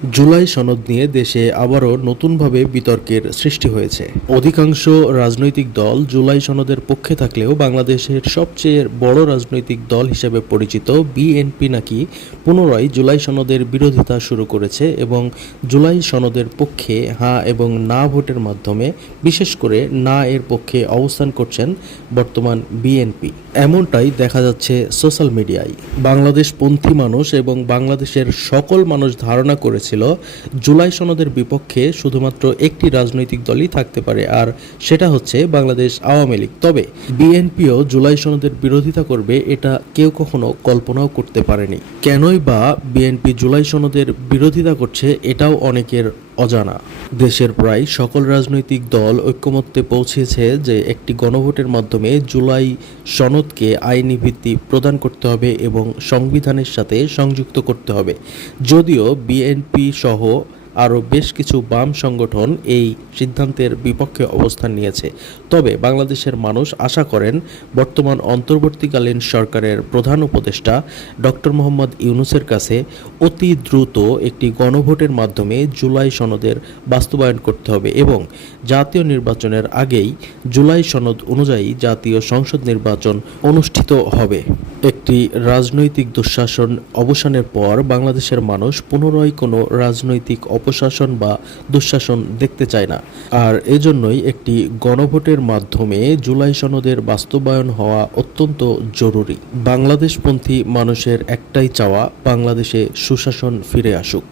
জুলাই সনদ নিয়ে দেশে আবারও নতুনভাবে বিতর্কের সৃষ্টি হয়েছে। অধিকাংশ রাজনৈতিক দল জুলাই সনদের পক্ষে থাকলেও বাংলাদেশের সবচেয়ে বড় রাজনৈতিক দল হিসেবে পরিচিত বিএনপি নাকি পুনরায় জুলাই সনদের বিরোধিতা শুরু করেছে এবং জুলাই সনদের পক্ষে হাঁ এবং না ভোটের মাধ্যমে বিশেষ করে না এর পক্ষে অবস্থান করছেন বর্তমান বিএনপি। এমনটাই দেখা যাচ্ছে সোশ্যাল মিডিয়ায়। বাংলাদেশপন্থী মানুষ এবং বাংলাদেশের সকল মানুষ ধারণা করেছিল জুলাই সনদের বিপক্ষে শুধুমাত্র একটি রাজনৈতিক দলই থাকতে পারে, আর সেটা হচ্ছে বাংলাদেশ আওয়ামী লীগ। তবে বিএনপিও জুলাই সনদের বিরোধিতা করবে এটা কেউ কখনো কল্পনাও করতে পারেনি। কেনই বা বিএনপি জুলাই সনদের বিরোধিতা করছে এটাও অনেকের অজানা। দেশের প্রায় সকল রাজনৈতিক দল ঐক্যমত্যে পৌঁছেছে যে একটি গণভোটের মাধ্যমে জুলাই সনদকে আইনি ভিত্তি প্রদান করতে হবে এবং সংবিধানের সাথে সংযুক্ত করতে হবে। যদিও বিএনপি সহ আরও বেশ কিছু বাম সংগঠন এই সিদ্ধান্তের বিপক্ষে অবস্থান নিয়েছে, তবে বাংলাদেশের মানুষ আশা করেন বর্তমান অন্তর্বর্তীকালীন সরকারের প্রধান উপদেষ্টা ডক্টর মোহাম্মদ ইউনূসের কাছে অতি দ্রুত একটি গণভোটের মাধ্যমে জুলাই সনদের বাস্তবায়ন করতে হবে এবং জাতীয় নির্বাচনের আগেই জুলাই সনদ অনুযায়ী জাতীয় সংসদ নির্বাচন অনুষ্ঠিত হবে। একটি রাজনৈতিক দুঃশাসন অবসানের পর বাংলাদেশের মানুষ পুনরায় কোনো রাজনৈতিক অপশাসন বা দুঃশাসন দেখতে চায় না, আর এজন্যই একটি গণভোটের মাধ্যমে জুলাই সনদের বাস্তবায়ন হওয়া অত্যন্ত জরুরি। বাংলাদেশপন্থী মানুষের একটাই চাওয়া, বাংলাদেশে সুশাসন ফিরে আসুক।